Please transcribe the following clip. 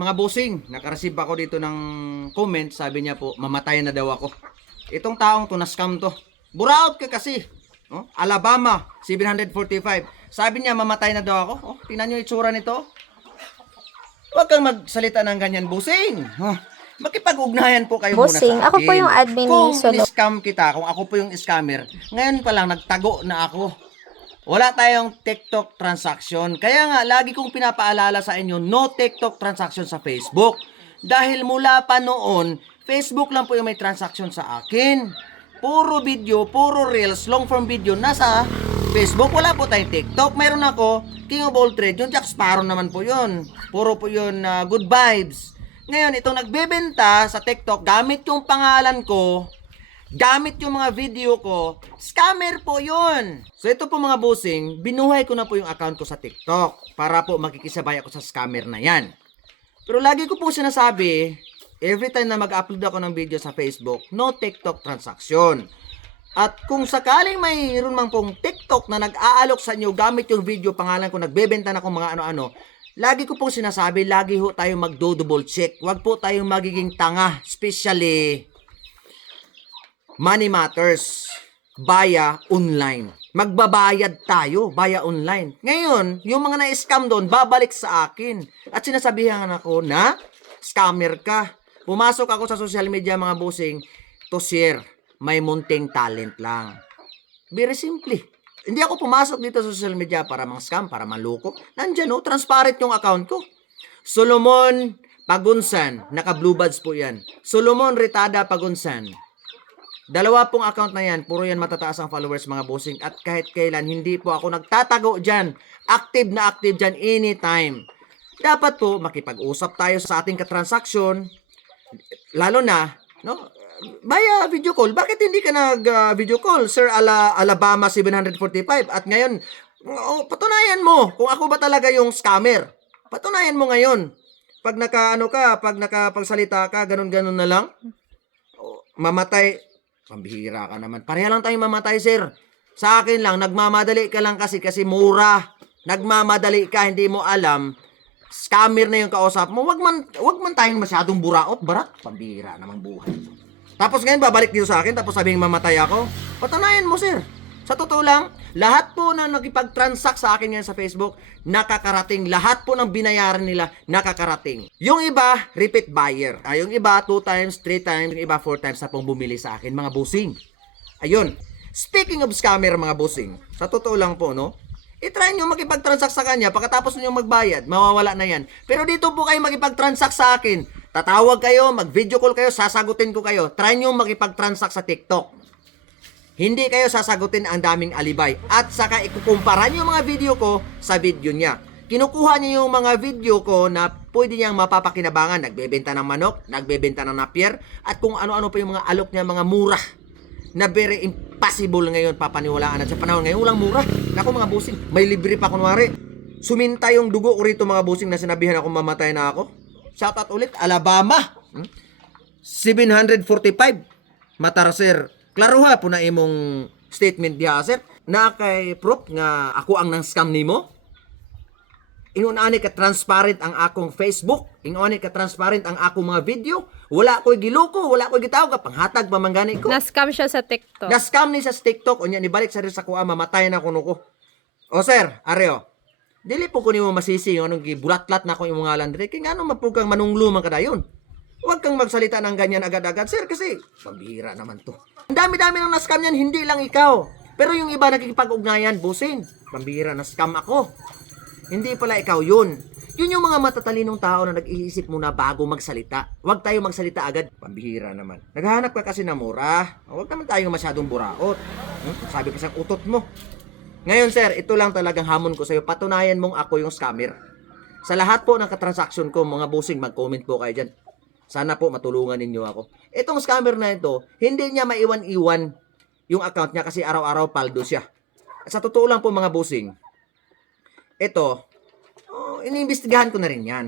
Mga bossing, nakareceive ako dito ng comment, sabi niya po, mamatay na daw ako. Itong taong to, na-scam to. Buraot ka kasi. Oh, Alabama, 745. Sabi niya, mamatay na daw ako. Oh, tingnan niyo itsura nito. Huwag kang magsalita ng ganyan, bossing. Oh, makipag-ugnayan po kayo Bossing, muna sa akin. ako po yung admin ni Kung Solo. ni-scam kita, kung ako po yung scammer, ngayon pa lang nagtago na ako. Wala tayong TikTok transaction. Kaya nga, lagi kong pinapaalala sa inyo, no TikTok transaction sa Facebook. Dahil mula pa noon, Facebook lang po yung may transaction sa akin. Puro video, puro reels, long form video, nasa Facebook. Wala po tayong TikTok. Meron ako, King of All Trade, yung Jack Sparrow naman po yun. Puro po yun, good vibes. Ngayon, itong nagbebenta sa TikTok, gamit yung pangalan ko, gamit yung mga video ko, scammer po yun. So ito po mga bossing, binuhay ko na po yung account ko sa TikTok para po makikisabay ako sa scammer na yan. Pero lagi ko po sinasabi, every time na mag-upload ako ng video sa Facebook, no TikTok transaction. At kung sakaling mayroon man pong TikTok na nag-aalok sa inyo gamit yung video, pangalan ko, nagbebenta na akong mga ano-ano, lagi ko pong sinasabi, lagi ho tayong mag-double check. Huwag po tayong magiging tanga, especially money matters via online. Magbabayad tayo via online. Ngayon, yung mga na-scam doon, babalik sa akin. At sinasabihan ako na scammer ka. Pumasok ako sa social media mga bossing to share. May munting talent lang. Very simple. Hindi ako pumasok dito sa social media para mang-scam, para maloko. Nandyan transparent yung account ko. Solomon Pagunsan, naka blue badge po yan. Solomon Retada Pagunsan. Dalawa pong account na yan, puro yan matataas ang followers mga bossing. At kahit kailan, hindi po ako nagtatago dyan. Active na active dyan anytime. Dapat po, makipag-usap tayo sa ating katransaksyon. Lalo na, no, via video call. Bakit hindi ka nag-video call, Sir Alabama 745? At ngayon, patunayan mo kung ako ba talaga yung scammer. Patunayan mo ngayon. Pag pag nakapagsalita ka, ganun-ganun na lang. Mamatay. Pambihira ka naman. Pareha lang tayong mamatay, sir. Sa akin lang, nagmamadali ka lang kasi mura. Nagmamadali ka, hindi mo alam. Scammer na yung kausap mo. Wag man tayong masyadong buraot, barat. Pambihira namang buhay. Tapos ngayon, babalik dito sa akin, tapos sabihin mamatay ako. Patunayan mo, sir. Sa totoo lang, lahat po na nakipag-transact sa akin yan sa Facebook, nakakarating. Lahat po ng binayaran nila, nakakarating. Yung iba, repeat buyer. Yung iba, 2 times, 3 times, yung iba, 4 times na pong bumili sa akin, mga bossing. Ayun. Speaking of scammer, mga bossing, sa totoo lang po, no? I-try nyo makipag-transact sa kanya, pagkatapos nyo magbayad, mawawala na yan. Pero dito po kayo makipag-transact sa akin. Tatawag kayo, mag-video call kayo, sasagutin ko kayo. Try nyo makipag-transact sa TikTok. Hindi kayo sasagutin ang daming alibay. At saka ikukumpara nyo yung mga video ko sa video niya. Kinukuha niya yung mga video ko na pwede niyang mapapakinabangan. Nagbebenta ng manok, nagbebenta ng napier, at kung ano-ano pa yung mga alok niya, mga mura. Na very impossible ngayon papaniwalaan. At sa panahon ngayon, walang mura. Naku mga busing, may libre pa kunwari. Suminta yung dugo ko rito mga busing na sinabihan ako mamatay na ako. Shoutout ulit, Alabama. 745. Matarser. Klaro ha po na imong statement diha, sir. Na kay proof nga ako ang nang scam nimo. Ingon ani ka transparent ang akong Facebook. Ingon ani ka transparent ang akong mga video. Wala ko'y giloko, wala ko'y gitawag, panghatag pamanggani ko. Na-scam siya sa TikTok. Na-scam ni sa TikTok, unya nibalik sa rin sa kuha, mamatay na kuno ko. O sir, areo. Dili po ko nimo masisi yung anong gibulatlat na ko imong ngalan dire. Kay ngano mapugang manungluman kadayon. Huwag kang magsalita ng ganyan agad-agad, sir, kasi pambihira naman to. Ang dami-dami nang na-scam yan, hindi lang ikaw. Pero yung iba nakikipag-ugnayan, bossing. Pambihira, na-scam ako. Hindi pala ikaw yun. Yun yung mga matatalinong tao na nag-iisip muna bago magsalita. Huwag tayo magsalita agad. Pambihira naman. Naghahanap ka kasi na mura. Huwag naman tayo masyadong buraot. Sabi kasi ang utot mo. Ngayon, sir, ito lang talagang hamon ko sa'yo. Patunayan mong ako yung scammer. Sa lahat po ng katransaksyon ko, mga bossing, mag-comment po kayo dyan. Sana po matulungan ninyo ako. Itong scammer na ito, hindi niya maiwan-iwan yung account niya kasi araw-araw paldo siya. Sa totoo lang po mga bossing, ito, iniimbestigahan ko na rin yan.